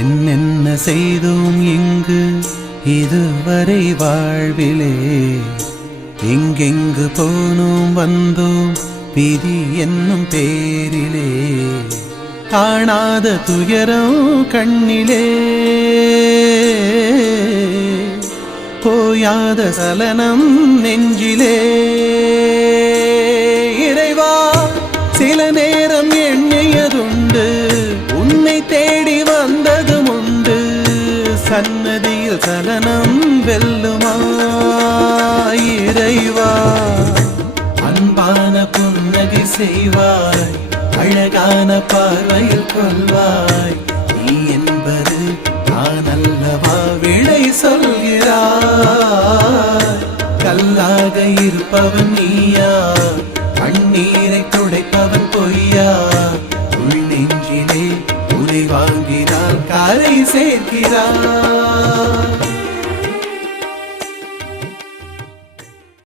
என்னென்ன செய்தோம் இங்கு இதுவரை வாழ்விலே, எங்கெங்கு போனோம் வந்தோம் விதி என்னும் பேரிலே, காணாத துயரம் கண்ணிலே, போயாத சலனம் நெஞ்சிலே. இறைவா, சில நேரம் எண்ணியதுண்டு, உன்னை தேடி வந்ததும் உண்டு, சன்னதியில் சலனம் வெல்லுமா இறைவா. அன்பான புன்னகை செய்வாய், அழகான பார்வையில் கொள்வாய், நீ என்பது நான் அல்லவா விடை சொல்கிறாய். கல்லாக இருப்பவன் நீயா, கண்ணீரை துடைப்பவன் பொய்யா, உள் நெஞ்சிலே உதை வாங்கினால் கரை சேர்க்கிறாய்.